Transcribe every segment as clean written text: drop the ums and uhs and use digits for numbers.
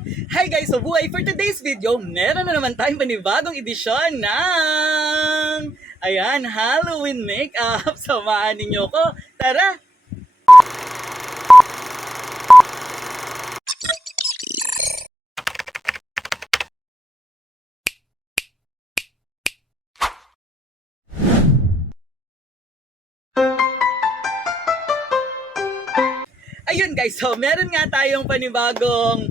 Hi guys! So buhay for today's video, meron na naman tayong panibagong edisyon ng Halloween makeup. Samahan ninyo ko. Tara! Ayun guys, so meron nga tayong panibagong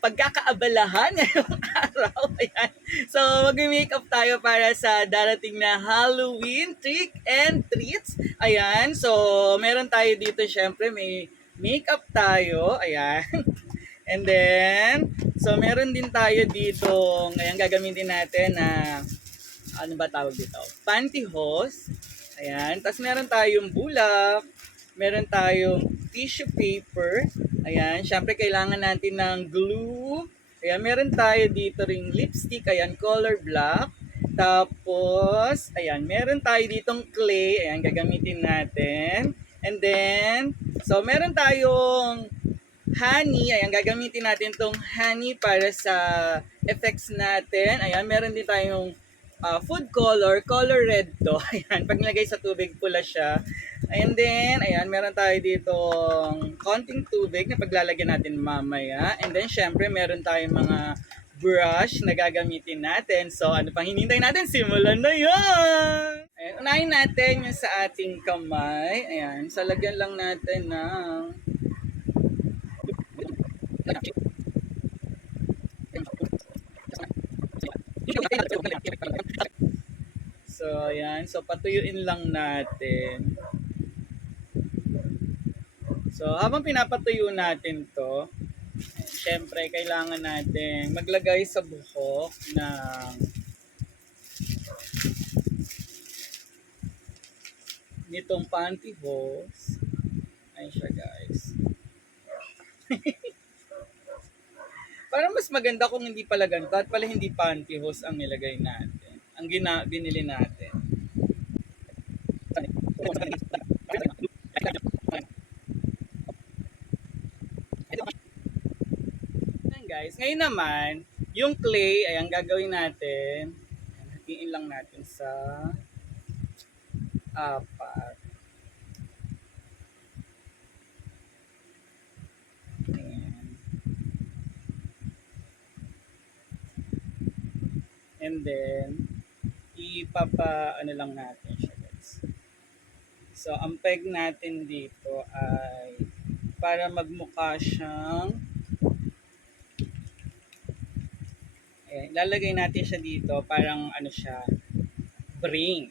pagkakaabalahan ngayong araw. Ayan. So mag-makeup tayo para sa darating na Halloween trick and treats. Ayan, so meron tayo dito syempre may makeup tayo. Ayan. And then, so meron din tayo dito, ngayon gagamitin natin na, ano ba tawag dito? Pantyhose. Ayan. Tapos meron tayong bulak. Meron tayong tissue paper. Ayan. Siyempre kailangan natin ng glue. Ayan. Meron tayo dito ring lipstick. Ayan. Color black. Tapos, ayan. Meron tayo ditong clay. Ayan. Gagamitin natin. And then, so meron tayong honey. Ayan. Gagamitin natin tong honey para sa effects natin. Ayan. Meron din tayong food color, color red to. Ayan, pag nilagay sa tubig, pula siya. And then, ayan, meron tayo dito konting tubig na paglalagyan natin mamaya. And then, syempre, meron tayong mga brush na gagamitin natin. So, ano pang hinintay natin? Simulan na yan! Ayan, unahin natin yung sa ating kamay. Ayan, so lagyan lang natin ng So, ayan. So, patuyuin lang natin. So, habang pinapatuyo natin to, syempre, kailangan natin maglagay sa buhok ng nitong pantyhose. Ayan siya, guys. Parang mas maganda kung hindi pala ganito at pala hindi pantyhose ang nilagay natin. Ang binili natin. Ayan guys, ngayon naman, yung clay, ayan gagawin natin. Hatiin lang natin sa apat. Ayan. And then, ano lang natin siya guys. So, ang peg natin dito ay para magmukha siyang lalagay natin siya dito parang ano siya, brain.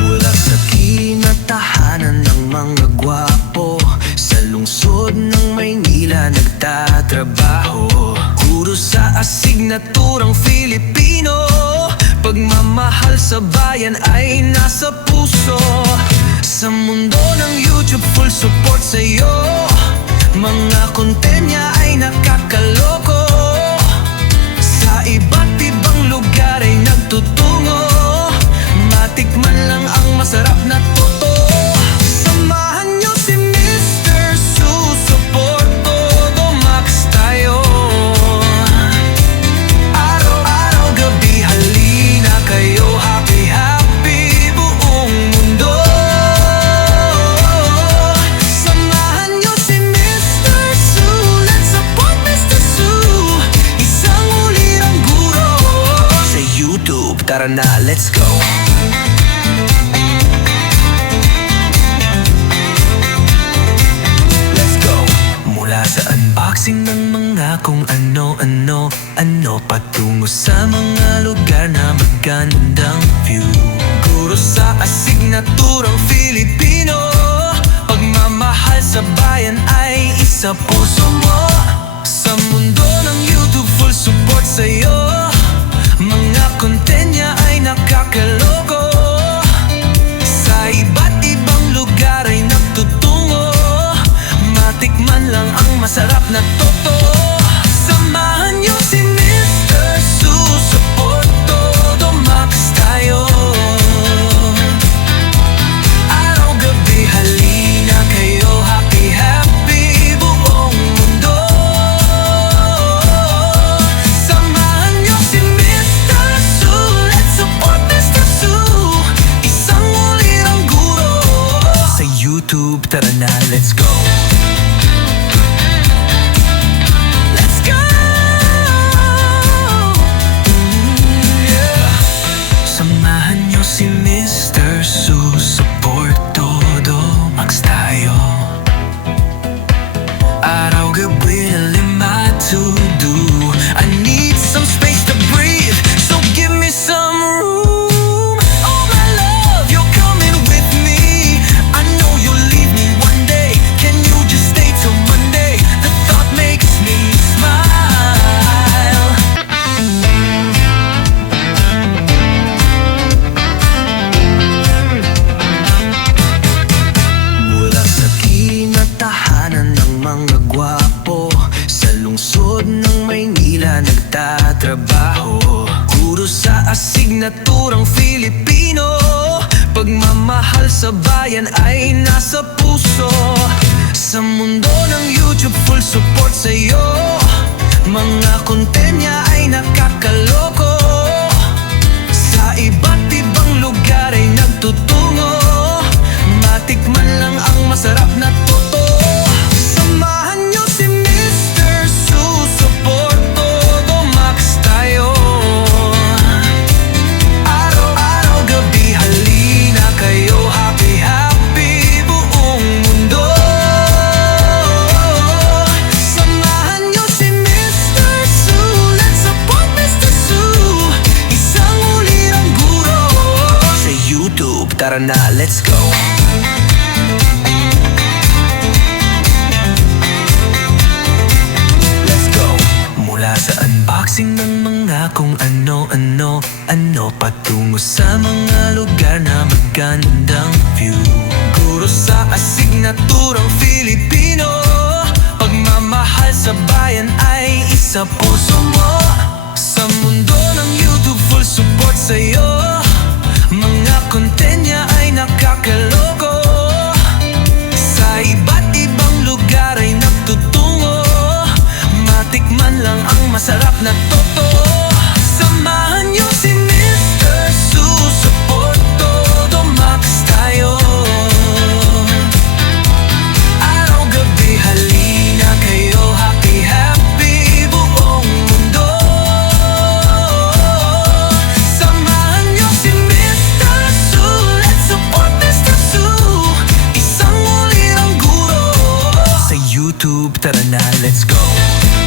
Mula sa kinatahanan ng mga gwapo, sa lungsod ng Maynila nagtatrabaho. Guro sa asignaturang Filipino, pagmamahal sa bayan ay nasa puso. Sa mundo ng YouTube, full support sa'yo. Mga content niya ay nakakaloko. Sa iba't ibang lugar ay nagtutungo. Matikman lang ang masarap na totoo. Samahan niyo si Mr. Support todo max tayo. Araw-araw gabi halina kayo, happy happy buong mundo. Samahan niyo si Mr. Su, let's support Mr. Su. Isang ulirang guro sa YouTube, tara na, let's go. Mula sa unboxing ng mga kung ano-ano, patungo sa mga lugar na magandang view. Guro sa asignaturang Filipino, pagmamahal sa bayan ay isa puso mo. Sa mundo ng YouTube, full support sa'yo. Mga content niya ay nakakaloko. Sa iba't ibang lugar ay nagtutungo. Matikman lang ang masarap na totoo. Samahan niyo si Mr. Su, support todo max tayo. Araw-gabi halina kayo, happy happy buong mundo. Samahan niyo si Mr. Su, let's support Mr. Su. Isang ulirang guro sa YouTube, tara na, let's go. Si Mr. Su, support todo max tayo. Araw-gabi na lima to do. I need some space to breathe, so give me some room. Oh my love, you're coming with me. I know you'll leave me one day. Can you just stay till Monday? The thought makes me smile. Nagtatrabaho, guro sa asignaturang Filipino, pagmamahal sa bayan ay nasa puso. Sa mundo ng YouTube, full support sa'yo. Mga content niya ay nakakaloko. Sa iba't ibang lugar ay nagtutungo. Matikman lang ang masarap na totoo. Samahan niyo si Mr. Su, support todo max tayo. Araw-araw gabi halina kayo, happy happy buong mundo. Samahan niyo si Mr. Su, let's support Mr. Su. Isang ulirang guro sa YouTube, tara na, let's go. Mula sa unboxing ng mga kung ano-ano, patungo sa mga lugar na magandang view. Guro sa asignaturang Filipino, pagmamahal sa bayan ay isa puso mo. Sa mundo ng YouTube, full support sa'yo. Mga content niya ay nakakaloko. Sa iba't ibang lugar ay nagtutungo. Matikman Tara na, let's go.